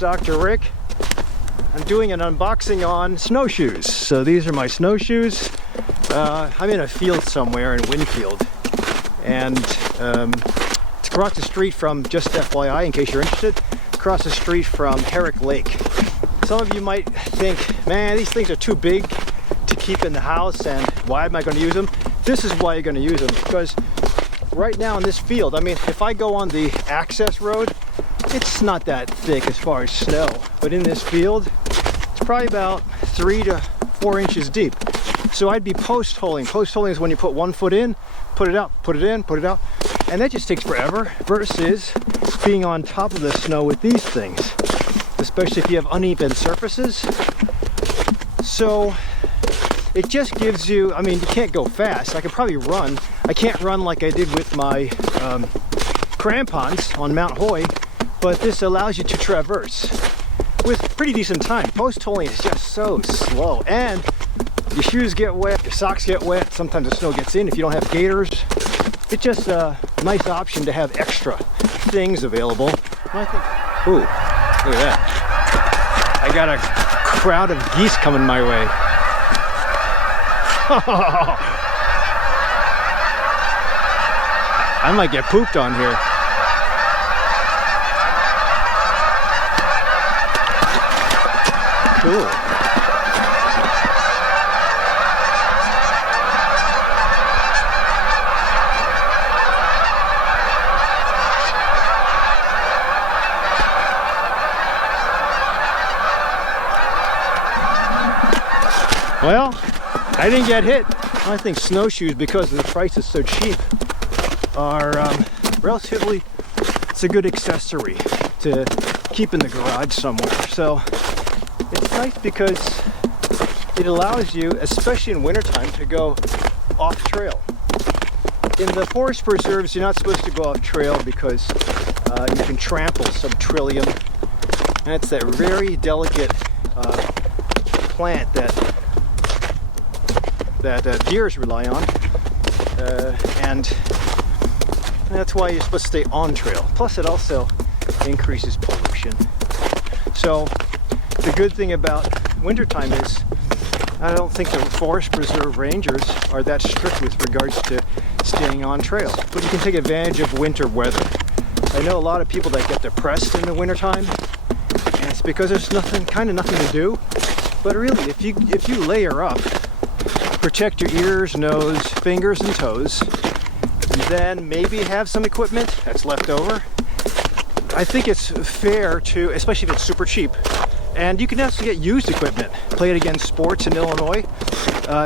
Dr. Rick. I'm doing an unboxing on snowshoes. So these are my snowshoes. I'm in a field somewhere in Winfield, and it's across the street from, just FYI in case you're interested, across the street from Herrick Lake. Some of you might think, man, these things are too big to keep in the house, and why am I going to use them? This is why you're going to use them, because right now in this field, I mean, if I go on the access road, it's not that thick as far as snow, but in this field, it's probably about 3 to 4 inches deep. So I'd be post-holing. Post-holing is when you put one foot in, put it out, put it in, put it out, and that just takes forever versus being on top of the snow with these things, especially if you have uneven surfaces. So it just gives you, I mean, you can't go fast. I could probably run. I can't run like I did with my crampons on Mount Hoy, but this allows you to traverse with pretty decent time. Post-holing is just so slow, and your shoes get wet, your socks get wet, sometimes the snow gets in if you don't have gaiters. It's just a nice option to have extra things available. I think, ooh, look at that. I got a crowd of geese coming my way. I might get pooped on here. Cool. Well, I didn't get hit. I think snowshoes, because the price is so cheap, are relatively, it's a good accessory to keep in the garage somewhere. So it's nice because it allows you, especially in wintertime, to go off trail. In the forest preserves, you're not supposed to go off trail because you can trample some trillium, and it's that very delicate plant that deers rely on, and that's why you're supposed to stay on trail. Plus it also increases pollution. So the good thing about wintertime is I don't think the forest preserve rangers are that strict with regards to staying on trail, but you can take advantage of winter weather. I know a lot of people that get depressed in the wintertime, and it's because there's nothing to do. But really, if you layer up, protect your ears, nose, fingers, and toes, and then maybe have some equipment that's left over, I think it's fair to, especially if it's super cheap. And you can also get used equipment. Play It Again Sports in Illinois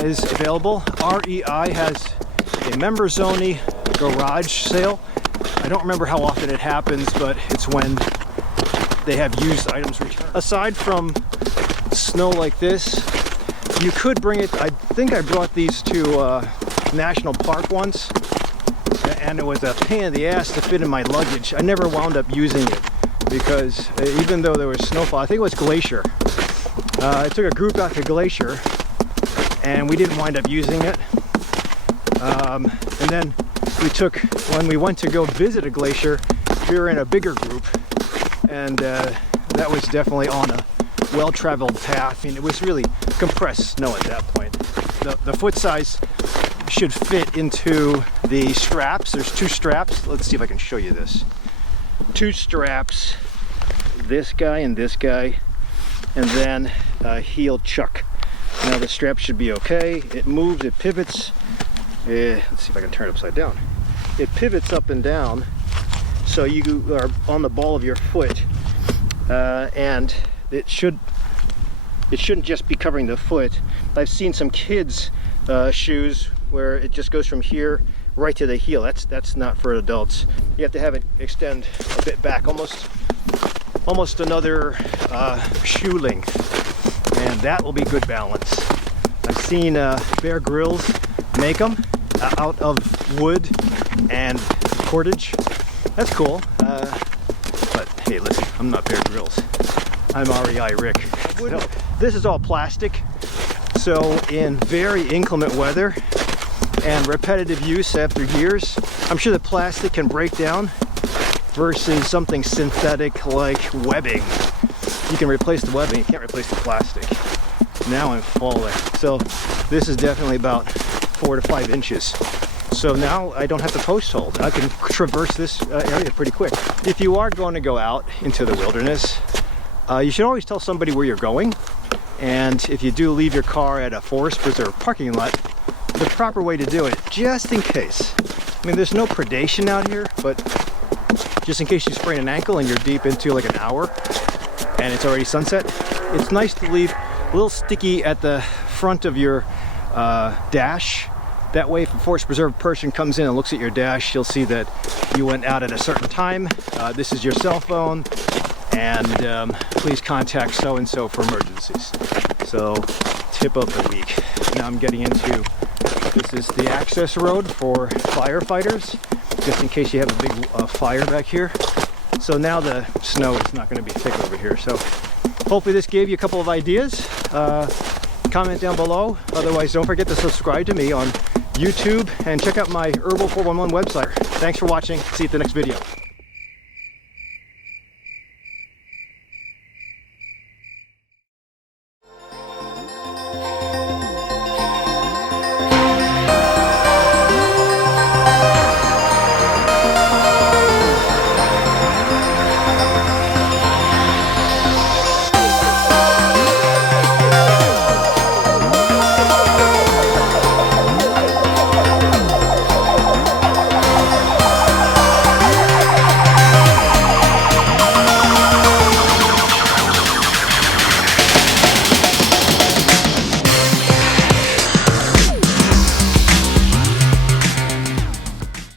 is available. REI has a members only garage sale. I don't remember how often it happens, but it's when they have used items returned. Aside from snow like this, you could bring it. I think I brought these to National Park once, and it was a pain in the ass to fit in my luggage. I never wound up using it because even though there was snowfall, I think it was Glacier. I took a group out to Glacier, and we didn't wind up using it. And then when we went to go visit a glacier, we were in a bigger group, and that was definitely on a well-traveled path. I mean, it was really compressed snow at that point. The foot size should fit into the straps. There's 2 straps. Let's see if I can show you this. 2 straps, this guy and then a heel chuck. Now the strap should be okay. It moves, it pivots. Let's see if I can turn it upside down. It pivots up and down, so you are on the ball of your foot, and it shouldn't just be covering the foot. I've seen some kids' shoes where it just goes from here right to the heel. That's not for adults. You have to have it extend a bit back, almost another shoe length, and that will be good balance. I've seen Bear Grylls make them out of wood and cordage. That's cool. But hey, listen, I'm not Bear Grylls. I'm REI Rick. So, this is all plastic, so in very inclement weather and repetitive use after years, I'm sure the plastic can break down versus something synthetic like webbing. you can replace the webbing, you can't replace the plastic. Now I'm falling. So this is definitely about 4 to 5 inches. So now I don't have to post hold. I can traverse this area pretty quick. If you are going to go out into the wilderness, you should always tell somebody where you're going. And if you do leave your car at a forest preserve parking lot, the proper way to do it, just in case. I mean, there's no predation out here, but just in case you sprain an ankle and you're deep into like an hour and it's already sunset, it's nice to leave a little sticky at the front of your dash. That way, if a forest preserve person comes in and looks at your dash, you'll see that you went out at a certain time. This is your cell phone, and please contact so-and-so for emergencies. So, tip of the week. Now I'm getting into, this is the access road for firefighters, just in case you have a big fire back here. So now the snow is not going to be thick over here. So hopefully this gave you a couple of ideas. Comment down below. Otherwise, don't forget to subscribe to me on YouTube and check out my Herbal 411 website. Thanks for watching. See you at the next video.